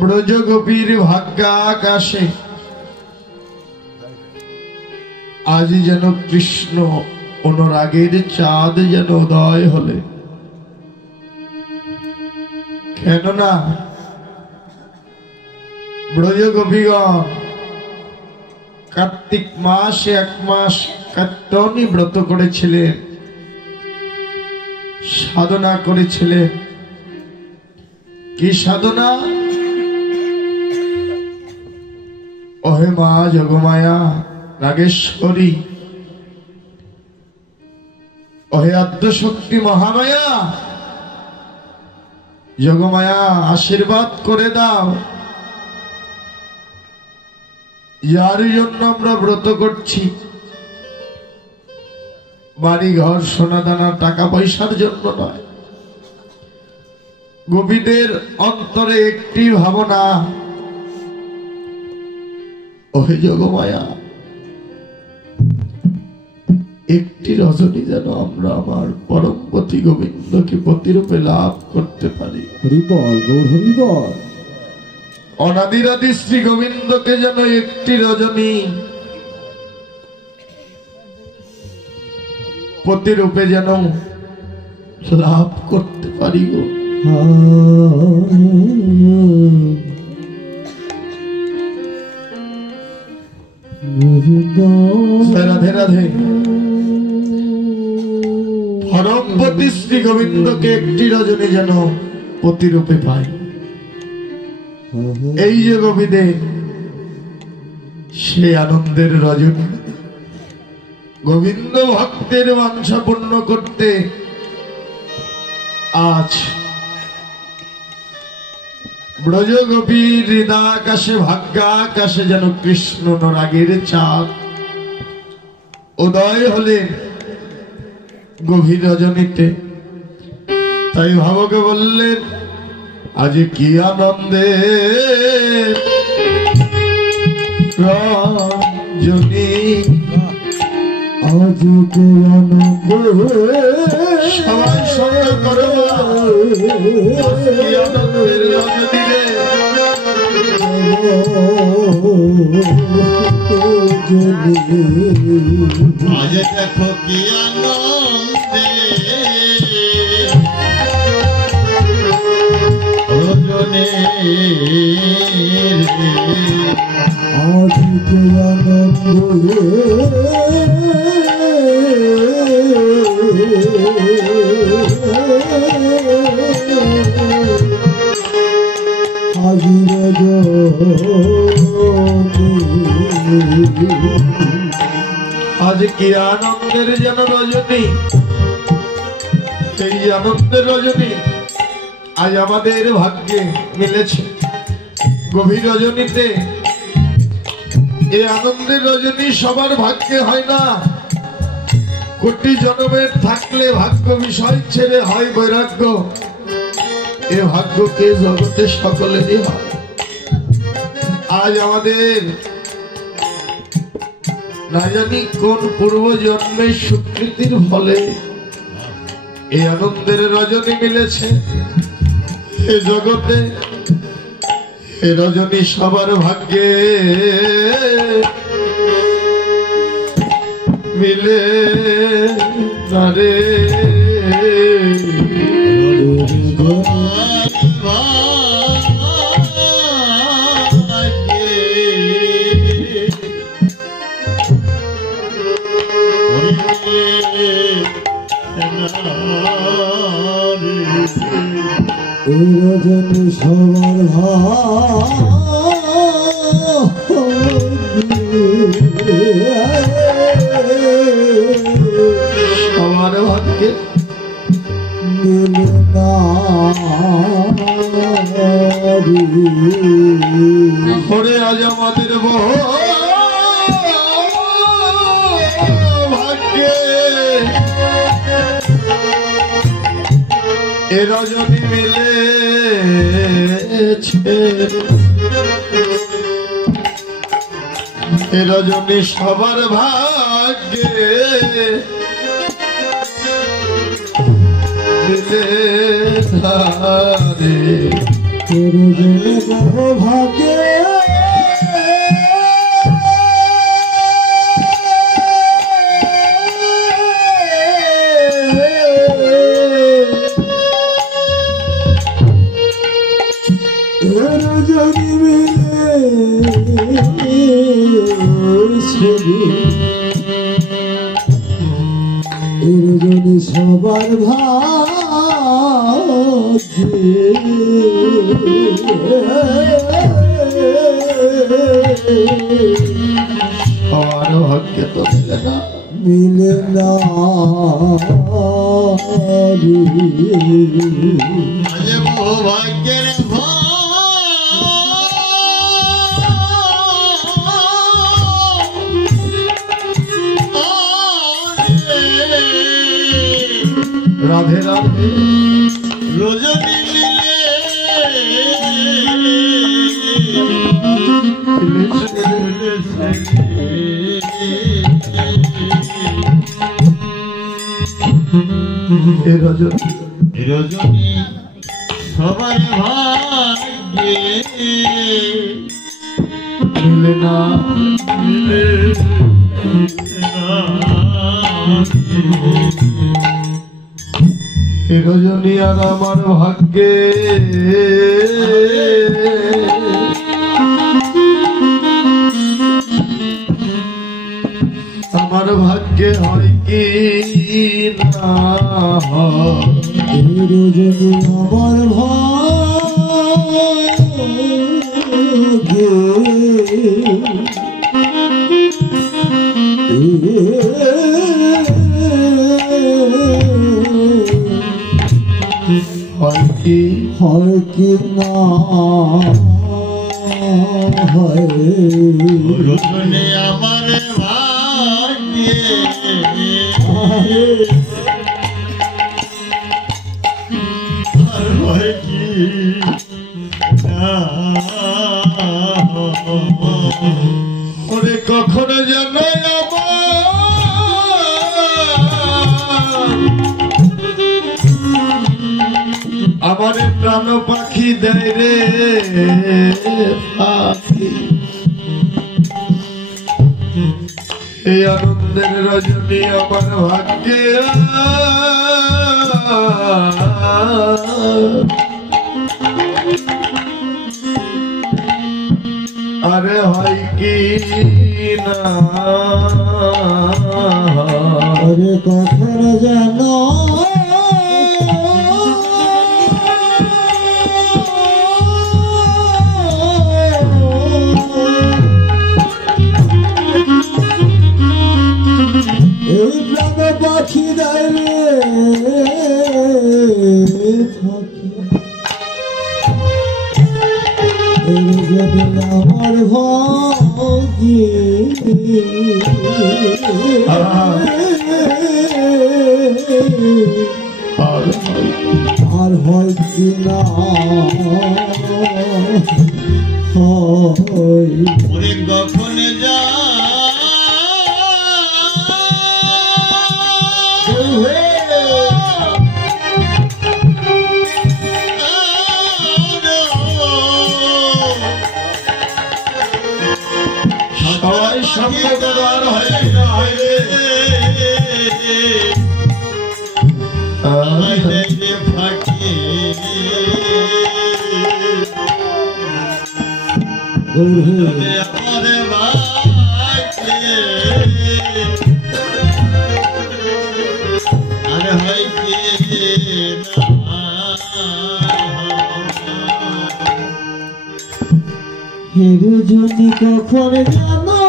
ব্রজ গোপীর ভাগ্যাকাশে আজ যেন কৃষ্ণ অনুরাগের চাঁদ যেন উদয় হলে। কেননা ব্রজ গোপীগণ কার্তিক মাসে 1 মাস কাত্যায়নী ব্রত করেছিলেন, সাধনা করেছিলেন। কি সাধনা? ওহে মা যোগমায়া নাগেশ্বরী, ওহে আদ্যশক্তি মহামায়া, যোগমায়া আশীর্বাদ করে দাও। যার জন্য আমরা ব্রত করছি, বাড়ি ঘর সোনা দানা টাকা পয়সার জন্য নয়। গোপীদের অন্তরে একটি ভাবনা, ওহে যোগমায়া একটি রজনী যেন আমরা আমার পরমপতি গোবিন্দকে পতিরূপে লাভ করতে পারি। হরিবল গৌর হরিবল। অনাদিরাদি শ্রী গোবিন্দকে যেন একটি রজনী পতিরূপে যেন লাভ করতে পারি গো। রাধে রাধে। পরমপতি শ্রী গোবিন্দকে একটি রজনী যেন পতিরূপে পাই। এই যে গোপীদের সে আনন্দের রজনী, গোবিন্দ ভক্তের বাঞ্ছা পূর্ণ করতে আজ ব্রজ গোপীর হৃদয়াকাশে ভাগ্যাকাশে যেন কৃষ্ণ অনুরাগের চাঁদ উদয় হলেন গভীর রজনীতে। তাই ভাবকে বললেন আজ কি আনন্দে রজনী, আজ কি আনন্দ, সবাই সঙ্গে করো কি আনন্দের রজনী রে। আজ দেখো কি আনন্দে রজনী, আজ কি আনন্দ, আজি আজ কি আনন্দের যেন রজনী, এই আনন্দের রজনী আজ আমাদের ভাগ্যে মিলেছে। গভীর রজনীতে এই আনন্দের রজনী সবার ভাগ্যে হয় না। কোটি জন্মের থাকলে ভাগ্য বিষয় ছেড়ে হয় বৈরাগ্য। এ ভাগ্যকে জগতে সকলেরই হয়। আজ আমাদের না জানি কোন পূর্ব জন্মের স্বীকৃতির ফলে এই আনন্দের রজনী মিলেছে এ জগতে। এ রজনী সবার ভাগ্যে মিলে না রে। রজনী সবার সবার ভাগ্যে ঘরে আজ আমাদের বহু ভাগ্যে এ রজনী মিলেছে। এ রজনী সবার ভাগ্যে মিলে ধারে। রজনী ভাগে রজনী মিলে ছবি রজনী সবার ভাগ্যে আমার ভাগ্যে তো মিলে না মিলে না আজ বহু ভাগ্যের রাধে রাধে রজনী রজনী সবার ভাগ্যে মিলে না রজনী আর আমার ভাগ্যে আমার ভাগ্যে হয় কি না রজনী আমার ভাগ্যে হয় কি হয় কি না হয় রজনী আমার ভাগ্যে আর হয় কি না ওরে কখনো যেন আমার প্রাণ পাখি দেয় রে পাখি এই আনন্দের রজনী আমার ভাগ্যে আরে হয় কি না আরে কখন যেন এই প্রাণে পাখি দেয় রে যদি আমার ভাগ্যে আর হয় কি না হয় ওরে কখন যা সবাই সঙ্গে ব্যবহার হয় না হয় রে ফাঁকে আমার ভাগ্যে আর হয় কি হেরু যদি কখন জানো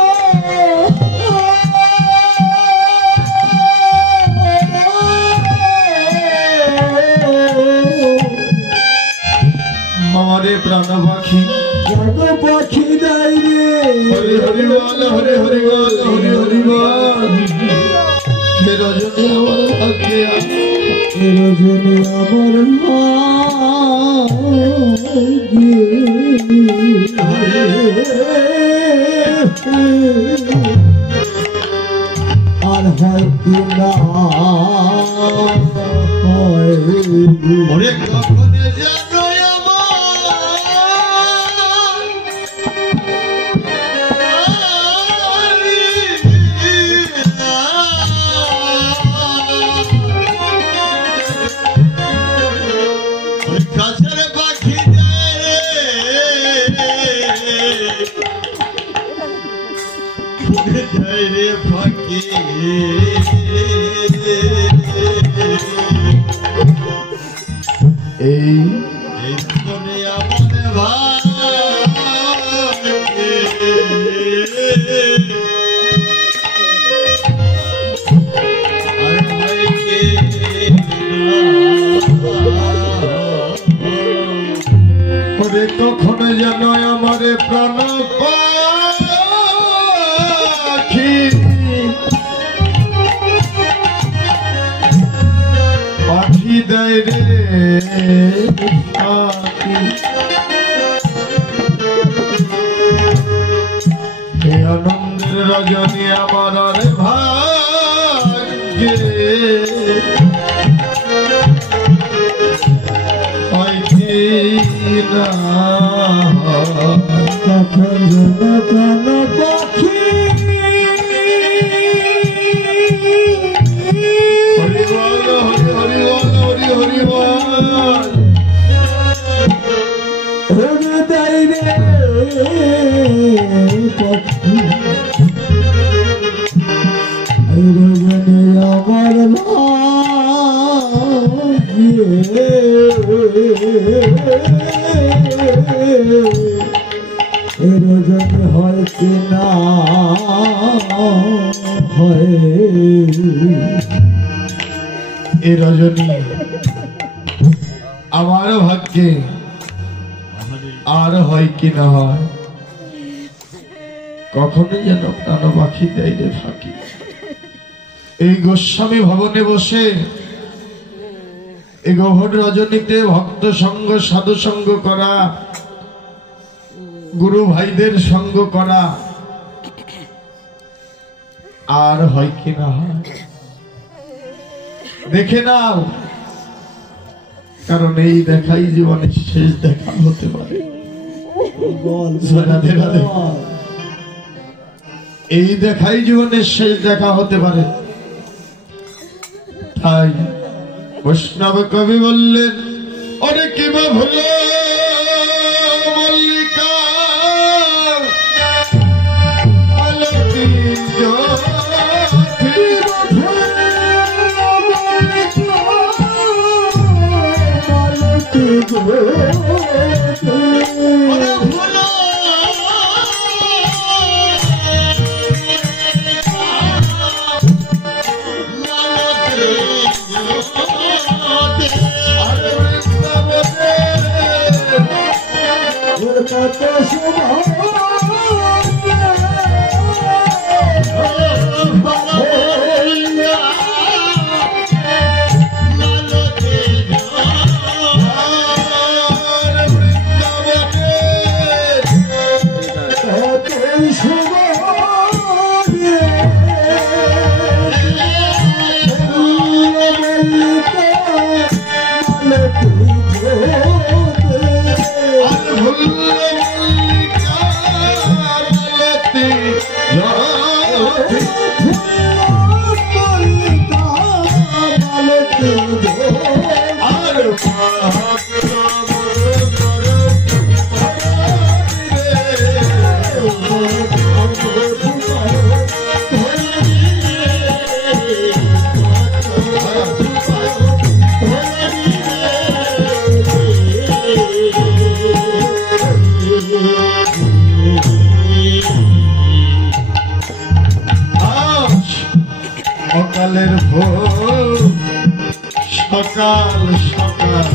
हमारे प्राण पाखी জানো পাখি দেয় রে हरे हरि बोल हरे हरि बोल हरे हरि बोल हे रजनी हमारे भाग्य রজনী আমার আর হয় কি না হয় ওরে কখন জানো আমার এই দুনিয়া মনে ভাগ্যে আর ভাইকে ওরে কখন যেন আমার প্রাণ পাখি পাখি দেয় রে পাখি এই আনন্দের রজনী আমার আরে ভাগ্যে হয় কি না কখন যেন প্রাণ পাখি হরি বল হরি বল হরি হরি বল হৃদয় রে পাখি রজনী আমার ভাগ্যে রজনী হয় কি না হয় এ রজনী আমার ভাগ্যে আর হয় কি না হয় কখনো যেন প্রাণ পাখি দেয় রে ফাঁকি এই গোস্বামী ভবনে বসে এই গহন রজনীতে ভক্ত সঙ্গ সাধু সঙ্গ করা গুরু ভাইদের সঙ্গ করা আর হয় কি না হয় দেখে নাও কারণ এই দেখাই জীবনের শেষ দেখা হতে পারে রাধে রাধে। এই দেখাই জীবনের শেষ দেখা হতে পারে তাই বৈষ্ণব কবি বললেন ওরে কি বা ভুলো মল্লিকা আলতি জ্যোতি ওরে ভুলো কত সকালের ভোর সকাল সকাল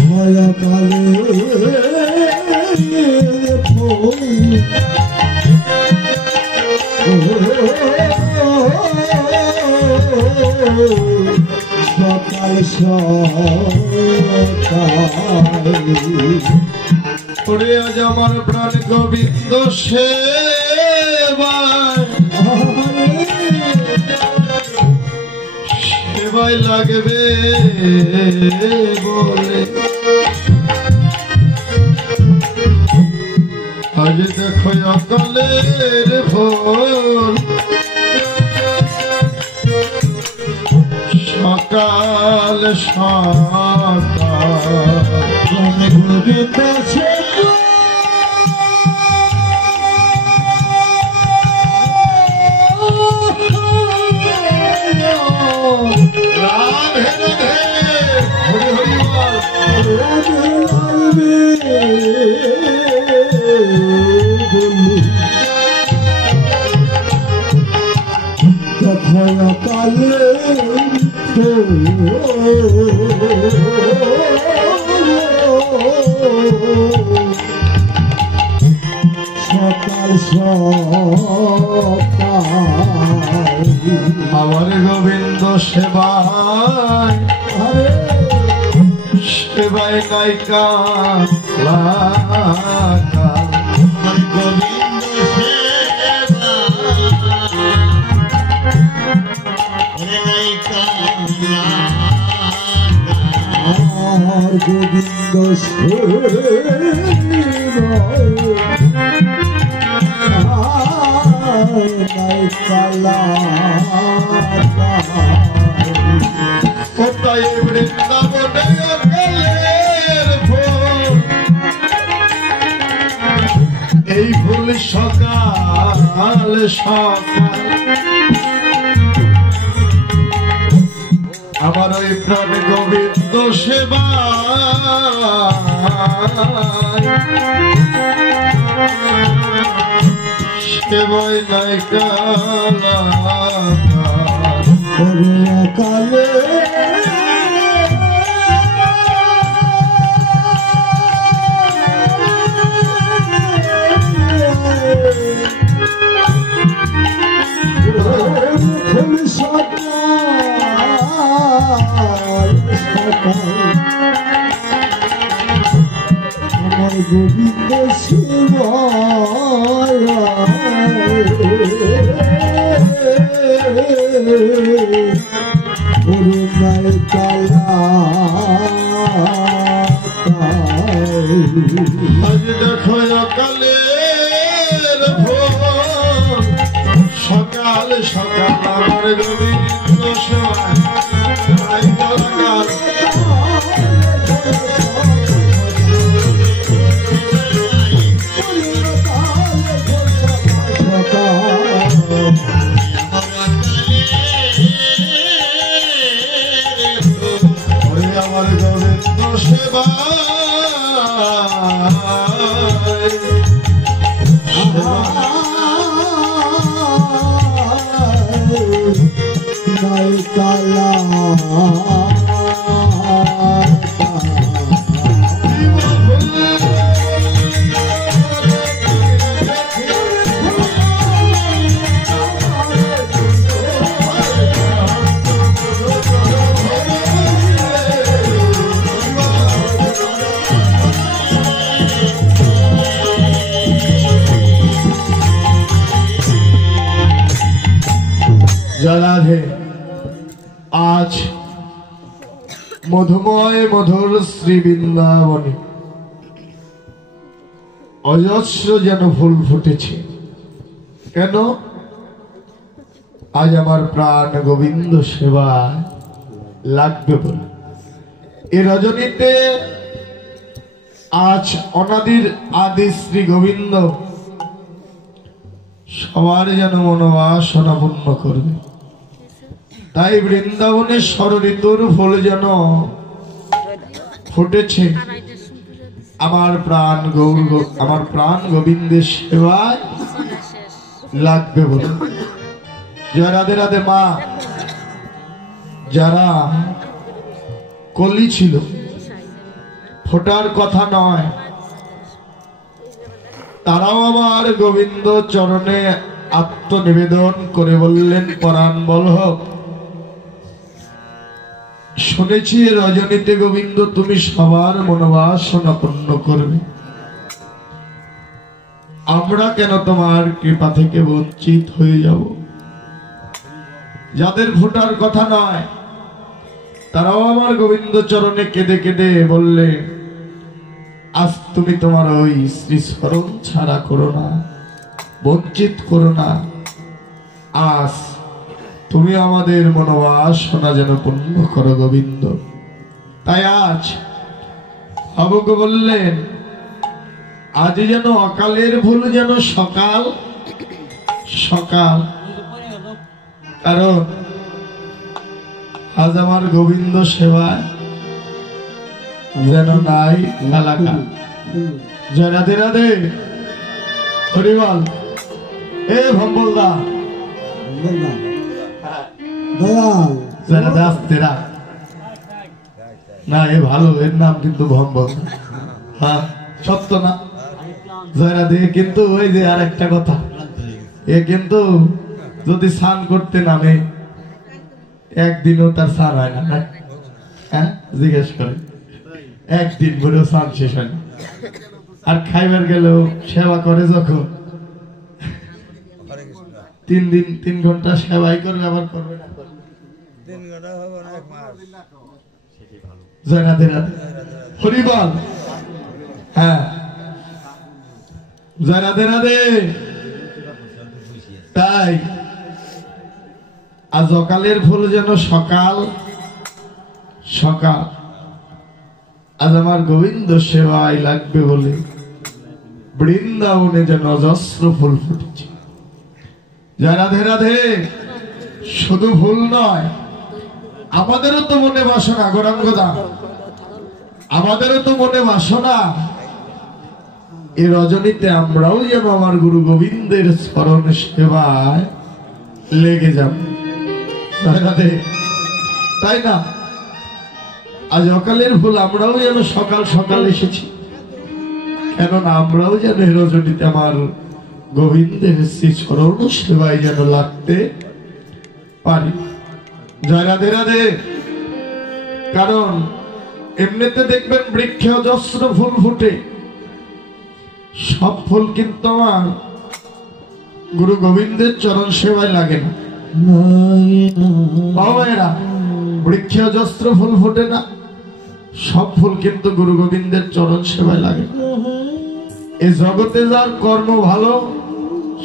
ভয়া কালে সকাল সকাল ওরে আজ আমার প্রাণ গোবিন্দ সেবায় সেবায় লাগবে বলে আজ দেখো অকালের ভোর সকাল সকাল গোবিন্দ কালে সকাল সকাল আমার গোবিন্দ সেবায় সেবায় নায়িকা লাগা গোবিন্দ সেবা আর গোবিন্দ কোথায় বৃন্দাবনে অকালের ফুল, এই ফুল সকাল সকাল আমার ওই প্রাণ গোবিন্দ সেবা সেবাই নায়িকা কালে আমার গোবিন্দ শিবায় কালা আজ দেখো অকালের ভোর, সকাল সকাল আমার গোবিন্দ সেবায় নায়িকা লাগা আমার গোবিন্দ সেবা কালা রাধে আজ মধুময় মধুর শ্রী বৃন্দাবনে অজস্র যেন ফুল ফুটেছে। কেন? আজ আমার প্রাণ গোবিন্দ সেবা লাগবে বলে। এ রজনীতে আজ অনাদির আদি শ্রী গোবিন্দ সবার যেন মনোবাসনা পূর্ণ করবে। তাই বৃন্দাবনে ষড়ঋতুর ফুল যেন ফুটেছে আমার প্রাণ গোবিন্দের সেবায় লাগবে বলে। জয় রাধে রাধে। মা যারা কলি ছিল, ফোটার কথা নয়, তারাও আমার গোবিন্দ চরণে আত্মনিবেদন করে বললেন, পরাণ বল্লভ শুনেছি রজনীতে গোবিন্দ তুমি সবার মনোবাসনা পূর্ণ করবে, আমরা কেন তোমার কৃপা থেকে বঞ্চিত হয়ে যাব? যাদের ফোটার কথা নয় তারাও আমার গোবিন্দ চরণে কেঁদে কেঁদে বললে, আজ তুমি তোমার ওই শ্রী স্মরণ ছাড়া করো না, বঞ্চিত করো না। আজ তুমি আমাদের মনোবাসনা যেন পূর্ণ করো গোবিন্দ। তাই আজ অবজ্ঞ বললেন, আজ যেন অকালের ভুল যেন সকাল সকাল, কারণ আজ আমার গোবিন্দ সেবায় যেন নাই এলাকা। জয় রাধে রাধে। হরিবল। এ ভম্বলদা দয়াল যারা দাস তেরা না, এ ভালো, এর নাম কিন্তু ভম্বল। হ্যাঁ সত্য না, যারা দিয়ে কিন্তু ওই যে আর একটা কথা, এ কিন্তু যদি স্নান করতে নামে একদিনও তার স্নান হয় না। হ্যাঁ জিজ্ঞেস করে, একদিন ভরেও স্নান শেষ হয় না। আর খাইবার গেলেও সেবা করে যখন 3 দিন 3 ঘন্টা সেবাই করবে, আবার করবে না জয় রাধে রাধে, হরি বল। হ্যাঁ জয় রাধে রাধে। তাই আজ অকালের ফুল যেন সকাল সকাল, আজ আমার গোবিন্দ সেবায় লাগবে বলে বৃন্দাবনে যেন অজস্র ফুল ফুটেছে। জয় রাধে রাধে। শুধু ফুল নয়, আমাদেরও তো মনে বাসনা গৌরাঙ্গদা, আমাদেরও তো মনে বাসনা এই রজনীতে আমরাও যেন আমার গুরু গোবিন্দের স্মরণ সেবায় লেগে যাব। তাই না? আজ অকালের ফুল আমরাও যেন সকাল সকাল এসেছি, কেননা আমরাও যেন এই রজনীতে আমার গোবিন্দের শ্রী স্মরণ সেবায় যেন লাগতে পারি। জয় রাধে রাধে। কারণ এমনিতে দেখবেন বৃক্ষে অজস্র ফুল ফুটে, সব ফুল কিন্তু আমার গুরু গোবিন্দের চরণ সেবায় লাগে না। বাবারা, বৃক্ষে অজস্র ফুল ফুটে না, সব ফুল কিন্তু গুরু গোবিন্দের চরণ সেবায় লাগে না। এই জগতে যার কর্ম ভালো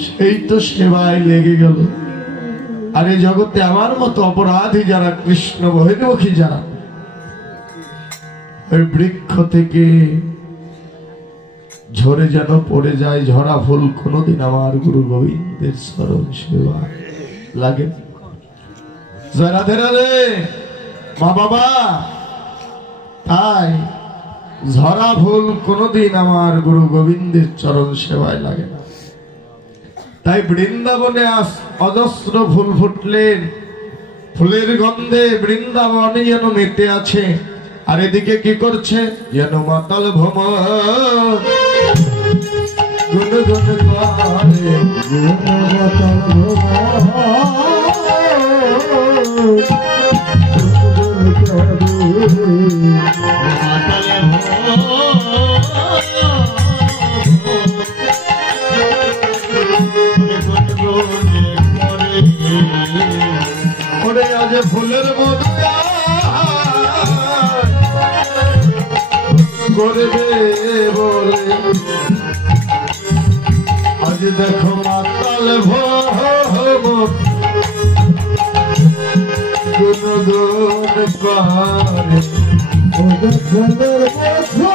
সেই তো সেবায় লেগে গেল, আর এই জগতে আমার মতো অপরাধী যারা, কৃষ্ণ বহির্মুখী যারা, ওই বৃক্ষ থেকে ঝরে যেন পড়ে যায় ঝরা ফুল, কোনদিন আমার গুরু গোবিন্দের স্মরণ সেবা লাগে। জয় রাধে রাধে মা বাবা। তাই ঝরা ফুল কোনদিন আমার গুরু গোবিন্দের চরণ সেবায় লাগে না। তাই বৃন্দাবনে অজস্র ফুল ফুটলেন, ফুলের গন্ধে বৃন্দাবনে যেন মেতে আছে। আর এদিকে কি করছে? যেন মাতাল ভ্রমর গুনগুন করে, ওরে আজ ফুলের মধু করবে বলে, আজ দেখো মাতাল ভ্রমর গুনগুন করে, ফুলের মধু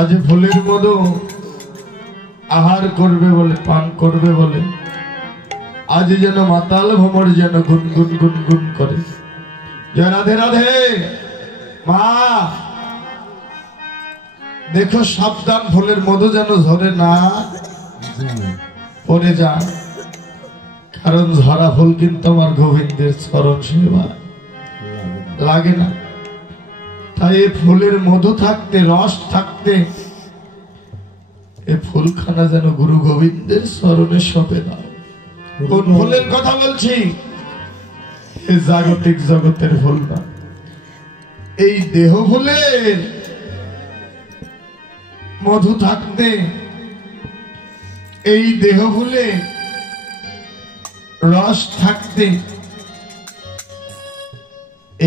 আজ ফুলের মধু আহার করবে বলে, পান করবে বলে, আজ যেন মাতাল ভ্রমর যেন গুনগুন গুনগুন করে। জয় রাধে রাধে। মা দেখো সাবধান, ফুলের মধু যেন ঝরে না পড়ে যায়, কারণ ঝরা ফুল কিন্তু আমার গোবিন্দের চরণ সেবা লাগে না। তাই ফুলের মধু থাকতে, রস থাকতে এ ফুলখানা যেন গুরু গোবিন্দের চরণে সঁপে দাও। কোন ফুলের কথা বলছি? এ জাগতিক জগতের ফুল না, এই দেহ ফুলের মধু থাকতে, এই দেহ ফুলে রস থাকতে,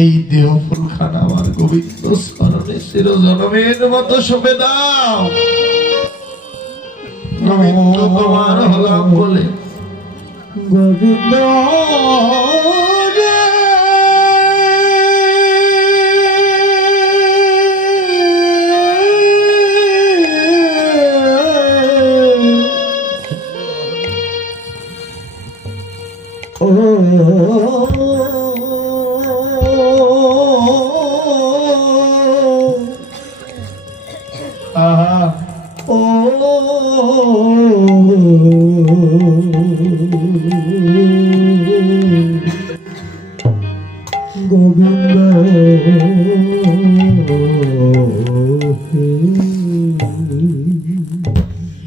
এই দেহ ফুলখানা আমার গোবিন্দ স্মরণে চিরজনমের মতো শোভে দাও। গোবিন্দ তোমার হলাম বলে গোবিন্দ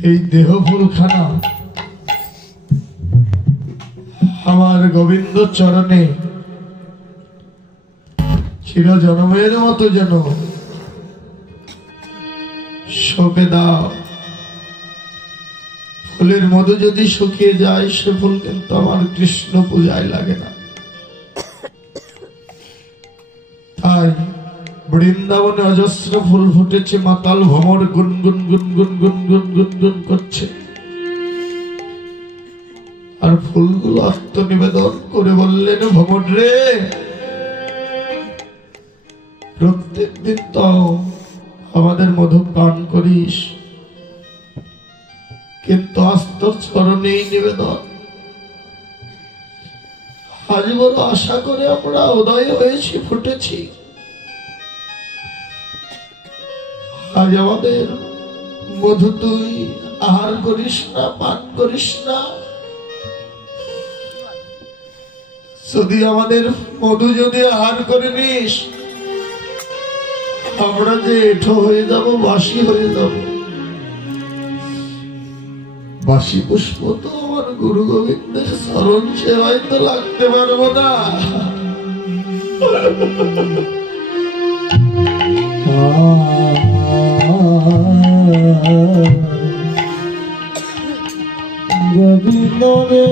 এই দেহ ফুলখানা আমার গোবিন্দ চরণে চিরজনমের মতো যেন শোকে দাও। ফুলের মধু যদি শুকিয়ে যায় সে ফুল কিন্তু আমার কৃষ্ণ পূজায় লাগে না। তাই বৃন্দাবনে অজস্র ফুল ফুটেছে, মাতাল ভ্রমর গুনগুন গুনগুন গুনগুন গুনগুন করছে, আর ফুলগুলো আত্মনিবেদন করে বললেন, ভ্রমর রে, প্রত্যেক দিন তো আমাদের মধু পান করিস, কিন্তু আজ তোর চরণেই নিবেদন। আজ বড় আশা করে আমরা উদয় হয়েছি, ফুটেছি, আজ আমাদের মধু তুই আহার করিস না, পান করিস না। যদি আমাদের মধু যদি আহার করে নিস, আমরা যে এঠো হয়ে যাব, বাসি হয়ে যাব। বাসি পুষ্প তো আমার গুরু গোবিন্দের চরণ সেবায় তো লাগতে পারবো না। গোবিন্দ রে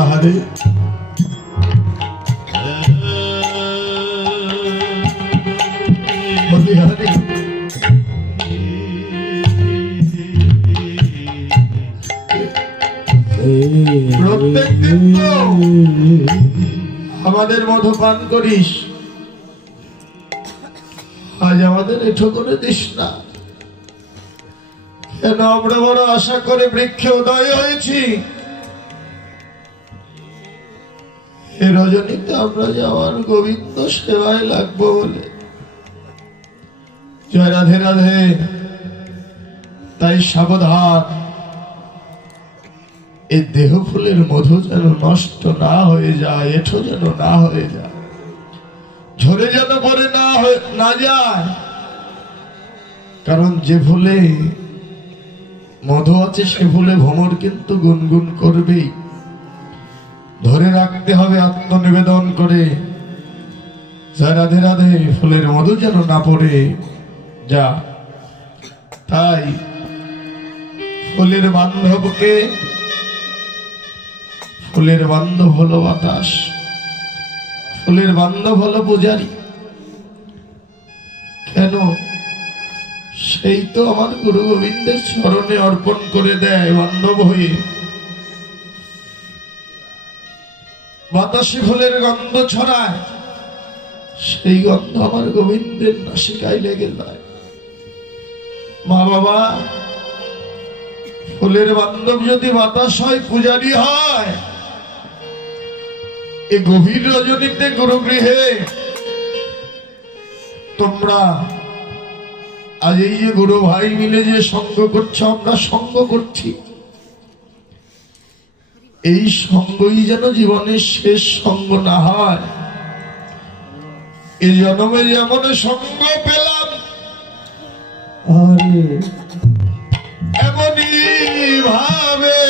আহারে বলিহারি, প্রত্যেক দিন তো আমাদের মধু পান করিস, আজ আমাদের এঠো করে দিস না কেন? আমরা বড় আশা করে বৃক্ষে উদয় হয়েছি, এ রজনীতে আমরা যাওয়ার গোবিন্দ সেবায় লাগবো বলে। জয় রাধে রাধে। তাই সাবধান, এই দেহ ফুলের মধু যেন নষ্ট না হয়ে যায়, এঠো যেন না হয়ে যায়, ঝরে যেন পরে না যায়। কারণ যে ফুলে মধু আছে সে ফুলে ভ্রমর কিন্তু গুনগুন করবেই। ধরে রাখতে হবে আত্মনিবেদন করে। জয় রাধে রাধে। ফুলের মধু যেন না পড়ে যা। তাই ফুলের বান্ধবকে, ফুলের বান্ধব হলো বাতাস, ফুলের বান্ধব হলো পূজারী। কেন? সেই তো আমার গুরু গোবিন্দের চরণে অর্পণ করে দেয় বান্ধব হয়ে। বাতাসে ফুলের গন্ধ ছড়ায়, সেই গন্ধ আমার গোবিন্দের নাসিকায় লেগে যায়। মা বাবা, ফুলের বান্ধব যদি বাতাস হয়, পূজারী হয়, এই গভীর রজনীতে গুরুগৃহে তোমরা আজ এই যে গুরু ভাই মিলে যে সঙ্গ করছো, আমরা সঙ্গ করছি, এই সঙ্গই যেন জীবনের শেষ সঙ্গ না হয়। এই জন্মে যেমন সঙ্গ পেলাম, এমনি ভাবে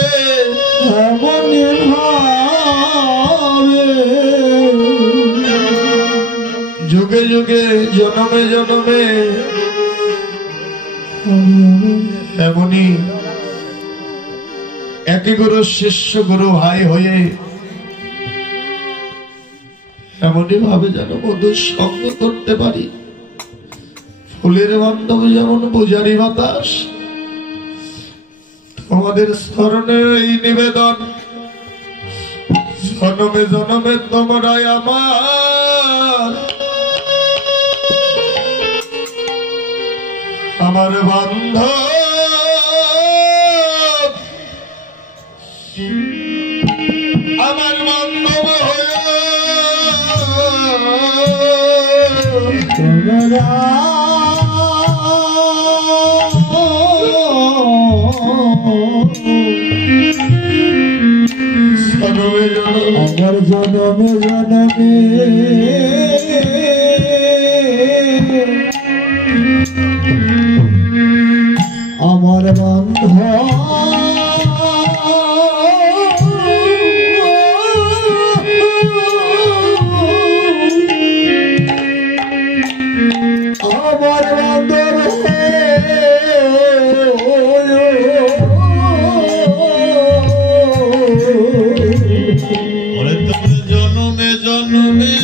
যুগে যুগে জন্মে জন্মে এমনি একই গুরু শিষ্য গুরু ভাই হয়ে এমনই ভাবে যেন মধুর সঙ্গ করতে পারি। ফুলের বান্ধব যেমন পূজারি বাতাস, তোমাদের স্মরণে এই নিবেদন, জনমে জনমে তোমরাই আমার বান্ধব, আমার বান্ধব আমার জনমে জনমে আমার বান্ধব, আমার বান্ধব জনমে জনমে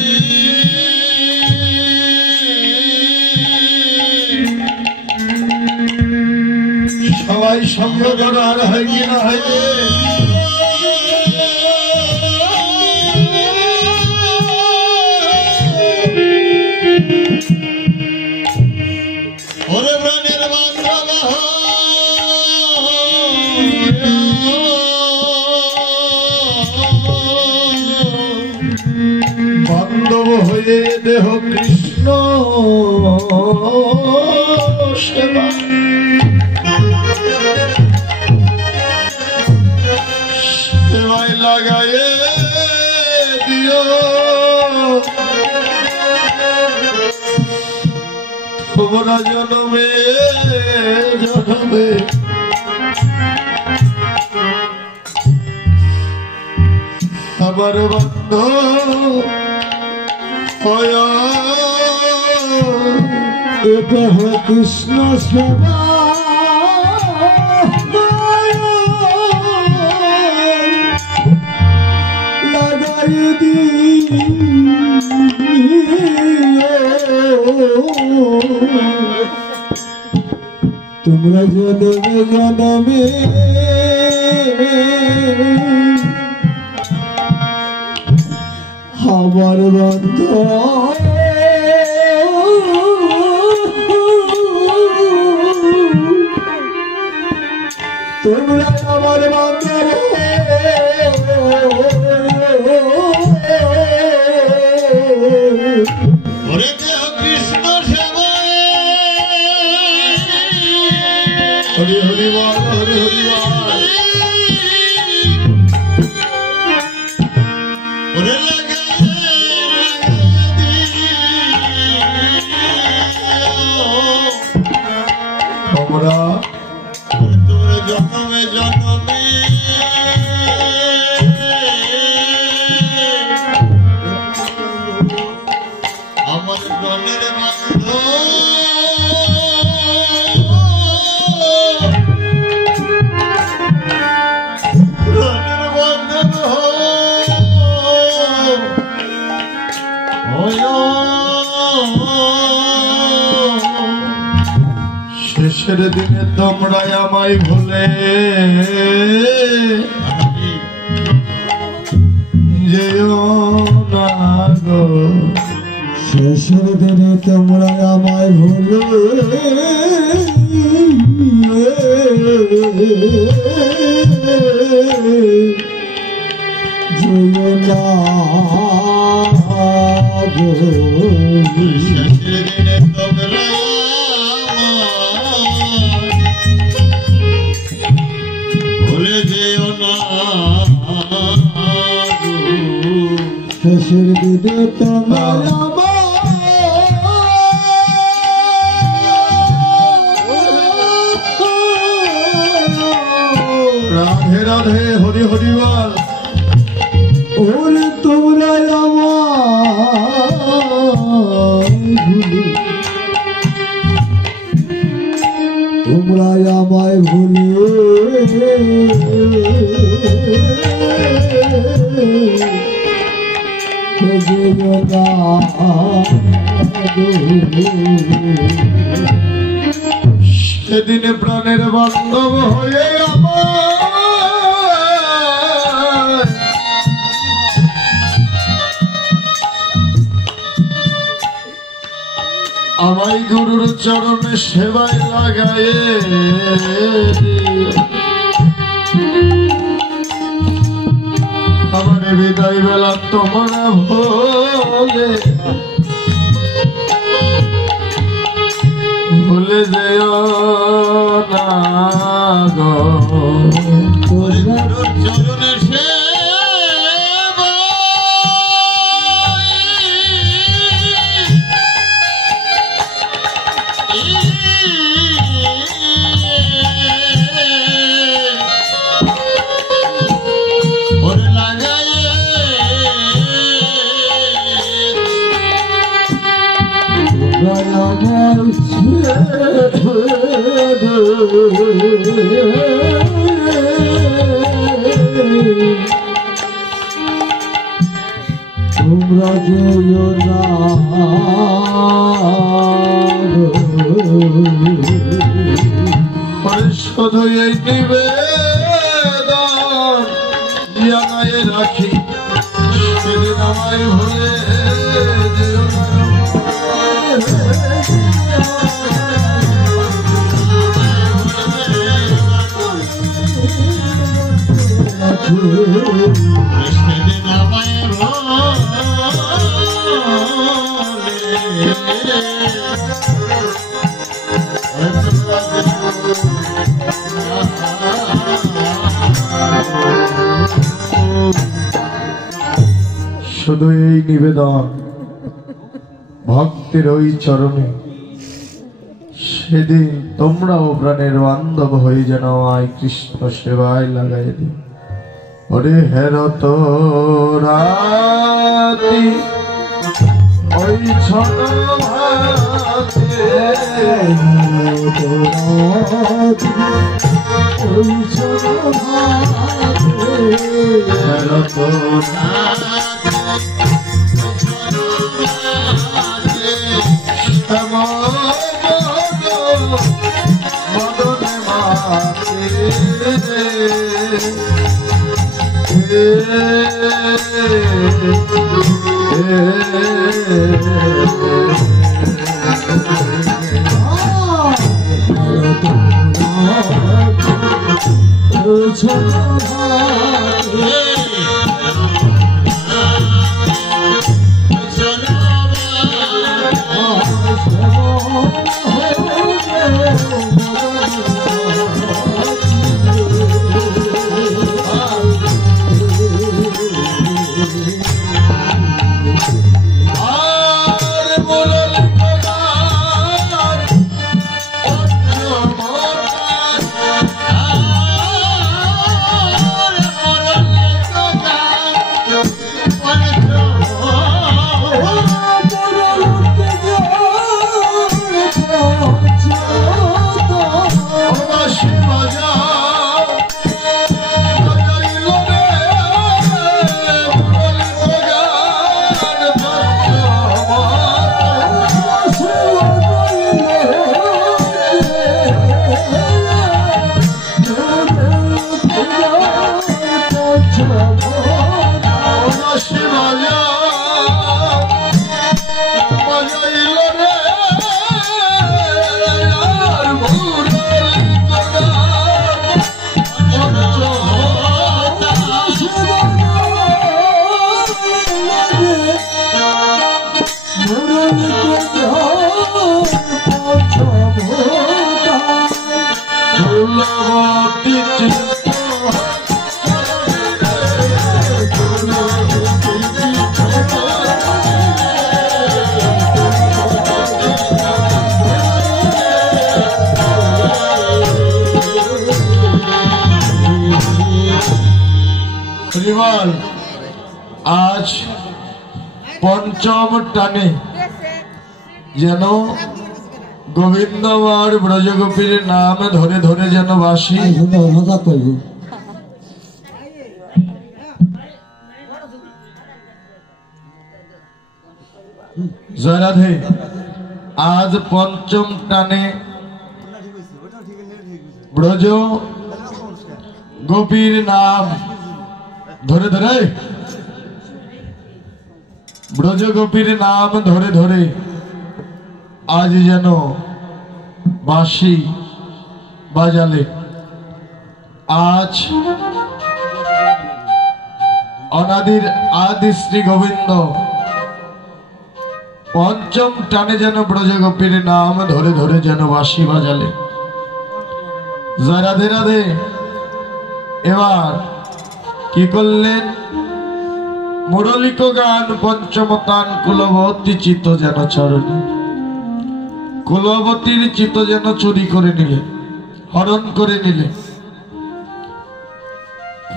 সবাই সঙ্গ করো, আর হয় কি না হয়। ওরে প্রাণের বান্ধব বান্ধব হয়ে দেহ কৃষ্ণ সেবা, সেবায় লাগায়ে দিও তোমরা জনমে জনমে। আমার বান্ধব দেহ কৃষ্ণ সেবা লাগাই দি তোমরা জনমে জনমে আমার বান্ধব, তোমরা আমার বান্ধব ওরে দেহ কৃষ্ণ সেবায় হরি হরি বল, হরি হরি বল। ওরে তোমরা তোমরা জন্মে জন্মে আমার প্রাণের বান্ধব, প্রাণের বান্ধব শেষের দিনে তোমরা আমায় ভুলে যেও সেদিন তোমরা আমায় ভুলে যেও না গো। শেষের দিনে তোমরা ভুলে যেও না শেষের দিনে তোমরা রাধে রাধে হরি হরি বল। ওরে তোমরা আমায় ভুলে যেও না সেদিনে প্রাণের বান্ধব হয়ে আমায় গুরুর চরণে সেবায় লাগায়ে আমার বিদায় বেলা তোমরা ভুলে যেও না গো। চরণে তোমরা যেও না শুধু এই নিবেদন জানায় রাখি সেদিন আমায় ভুলে যেও না। সেদিন আমায় শুধু এই নিবেদন ভক্তের ওই চরণে সেদিন তোমরাও প্রাণের বান্ধব হয়ে যেন আয় কৃষ্ণ সেবায় লাগাই দি। ওরে হেরত রাতি ওই ছোট ভাতে হেরত মদনে মাতে কুলবতী চিত্ত হরিবল। আজ পঞ্চম টানে যেন গোবিন্দমার ব্রজগোপীর নাম ধরে ধরে যেন বাসি জয় রাধে। আজ পঞ্চম টানে ব্রজ গোপীর নাম ধরে ধরে ব্রজ গোপীর নাম ধরে ধরে আজ যেন বাঁশি বাজালে। আজ অনাদির আদি শ্রী গোবিন্দ পঞ্চম টানে যেন ব্রজ গোপীর নাম ধরে ধরে যেন বাঁশি বাজালে। জয় রাধে রাধে। এবার কি করলেন? মুরলিক গান পঞ্চমতান কুলবতী চিত্ত যেন চরণী, কুলবতীর চিত্ত যেন চুরি করে নিলে, হরণ করে নিলে।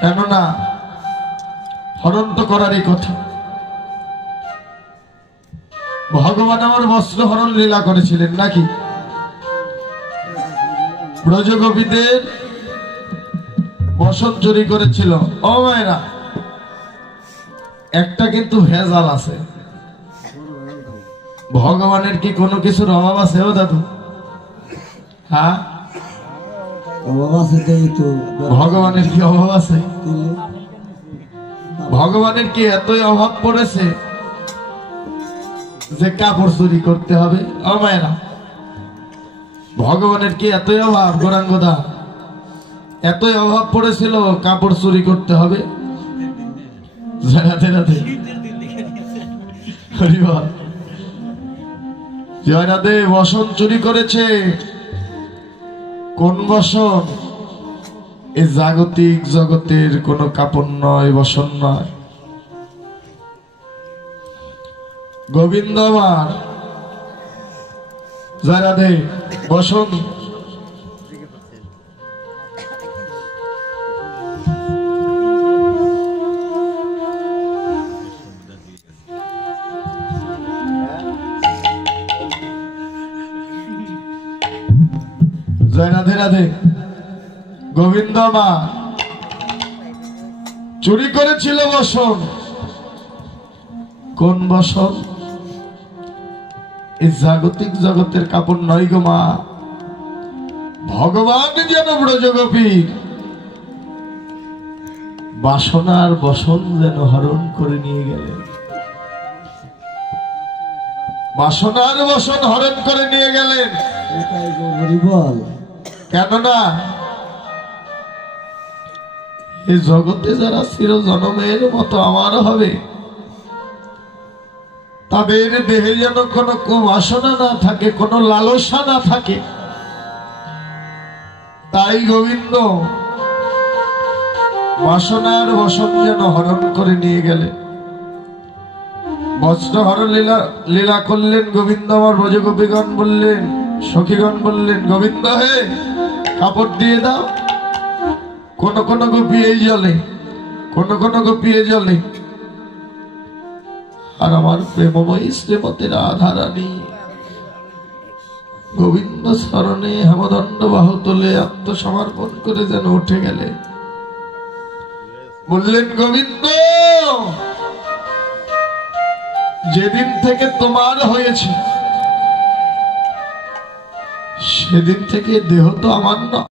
কেননা হরণ তো করারই কথা। ভগবান আমার বস্ত্র হরণ লীলা করেছিলেন নাকি? ব্রজগোপীদের বসন চুরি করেছিল। ও মায়েরা, একটা কিন্তু ভেজাল আছে। ভগবানের কি কোনো কিছুর অভাব আছে? ও দাদু, হ্যাঁ, ভগবানের কি অভাব আছে? ভগবানের কি এতই অভাব পড়েছে যে কাপড় চুরি করতে হবে? ও মায়েরা, ভগবানের কি এতই অভাব? গৌরাঙ্গদা, এতই অভাব পড়েছিল কাপড় চুরি করতে হবে? রাধে রাধে। হরিবল। জয় রাধে। বসন চুরি করেছে। কোন বসন? এই জাগতিক জগতের কোন কাপড় নয়, বসন নয়। গোবিন্দ আমার জয় রাধে। বসন জয় রাধে রাধে। গোবিন্দ মা চুরি করেছিল বসন। কোন বসন? এই জাগতিক জগতের কাপড় নয় গো মা। ভগবান যেন ব্রজগোপীর বাসনার বসন যেন হরণ করে নিয়ে গেলেন। বাসনার বসন হরণ করে নিয়ে গেলেন। কেননা এই জগতে যারা চির জনমের মতো আমার হবে, তাদের দেহে যেন কোনো কুবাসনা না থাকে, কোনো লালসা না থাকে। তাই গোবিন্দ বাসনার বসন যেন হরণ করে নিয়ে গেলেন। বস্ত্র হরণ লীলা করলেন গোবিন্দ। আমার ব্রজগোপীগণ বললেন, সখীগণ বললেন, গোবিন্দ হে, কাপড় দিয়ে দাও। কোন কোন গোপী এই জলে, কোন কোন গোপী এই জলে। আর আমার প্রেমময়ী শ্রীমতী রাধা রানী গোবিন্দ স্মরণে হেমদণ্ড বাহু তোলে আত্মসমর্পণ করে যেন উঠে গেলে। বললেন, গোবিন্দ, যেদিন থেকে তোমার হয়েছে সেদিন থেকে দেহ তো আমার না।